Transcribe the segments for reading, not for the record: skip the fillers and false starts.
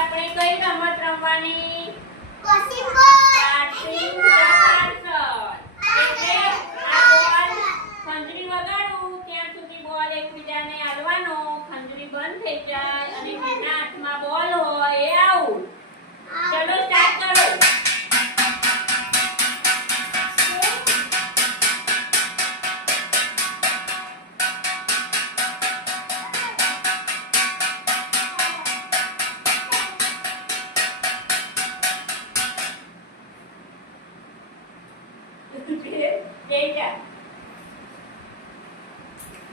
આપણે કઈ રમત રમવાની? કોસિંગ બોલ. Passing the parcel. એટલે આ બોલ ખંજરી વગાડું ત્યાં સુધી બોલ એકબીજાને આલવાનો, ખંજરી બંધ થઈ જાય અને જેના હાથમાં બોલ હોય એ આઉટ. ચલો સ્ટાર્ટ કરો.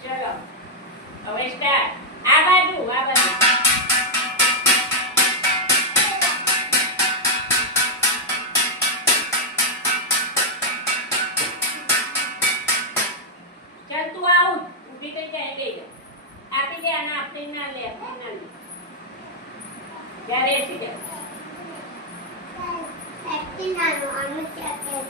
ચલો હવે સ્ટાર્ટ. આ બાજુ ચાલ તું આઉટ. ઊભી થઈ જાય ગઈ આપી દે. આના આપણી ના લે ત્યારે એસી દે. એક્ટિંગ આનું ચેક કર.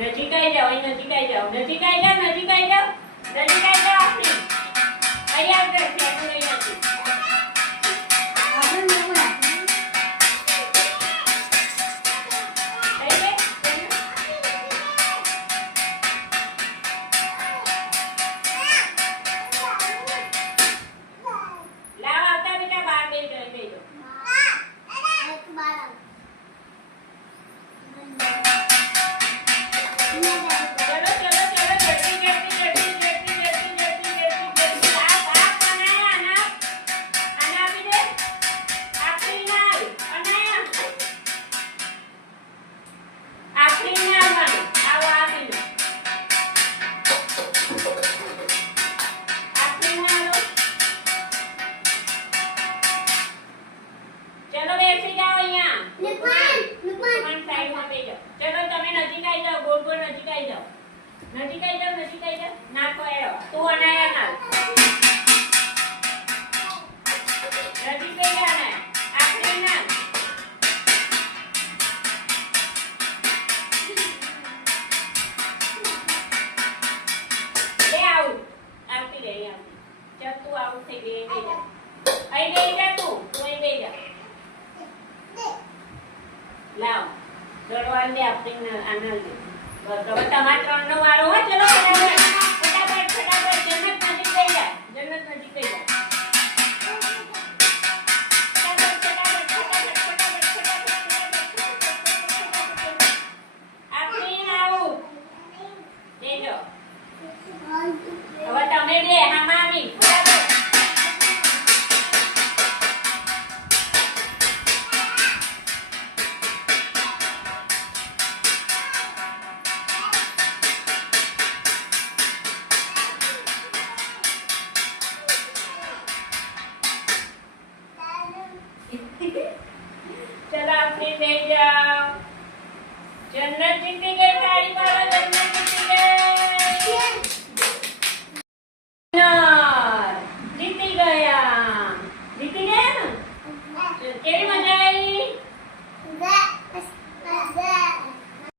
નજીક આવી જાઓ, નજીક આવી જાઓ, નજીક આવી જાઓ, નજીક આવી જાઓ, નજીક આવી જાઓ. આપણી અહીંયા આવજો. ફેંકું લઈ નથી. લાવ આવતા બેટા બાર બે જઈ દો. ચલો બેસી જાઓ અહીંયા. નુકમાન સાઈડમાં બેસી જાઓ. ચલો તમે નજીક આવી જાઓ. ગોળ ગોળ નજીક આવી જાઓ. નજીક આવી જાઓ, નજીક આવી જાઓ. નાખો એરો. તું અનાયા નાખ. નજીક આવી જા ને. આખરી નાખ. લે આઉટ. આવતી રહી આવતી. ચલ તું આઉટ થઈ ગઈ. ગઈ જા. અહીં ગઈ જા તું. તું અહીં ગઈ જા. લાવ દોડવાન દે આપણે આનંદ બસ. હવે તમારા ત્રણનો વારો હોય. ચલો ફટાફટ ફટાફટ. જન્નત નજીક થઈ જાય. જન્નત નજીક થઈ જાય. આપણે આવું દેજો. હવે તમે બે હામાની ફટાફટ. चलो अपनी ले जाओ. जन्नत जीती गई. ताली मारो. जन्नत जीती गई. जीती गया. जीती गया ना. केवी मजा